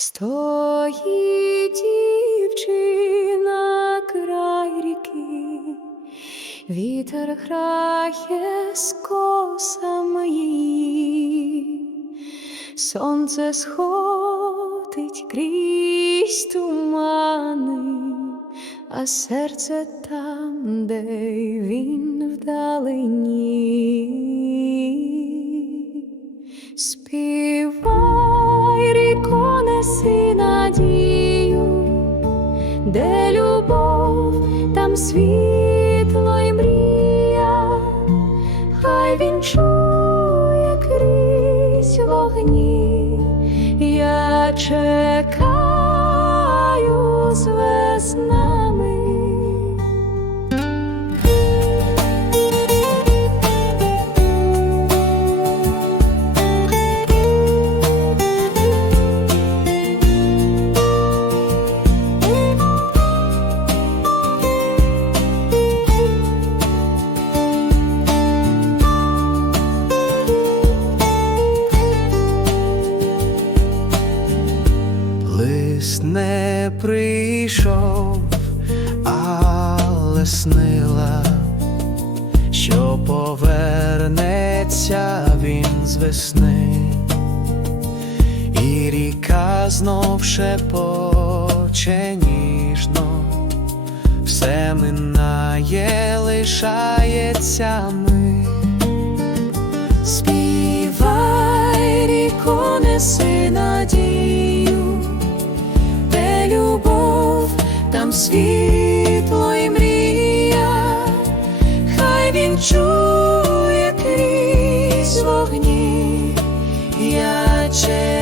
Стоїть дівчина край ріки, вітер грає з косами її, сонце сходить крізь тумани, а серце там, де він вдалині. Співай, де любов, там світло й мрія, хай він чує крізь вогні, Лист не прийшов, але снила, що повернеться він з весни, і ріка знов шепоче ніжно, все минає, лишається ми. там світло і мрія, хай він чує крізь вогні. я чекаю.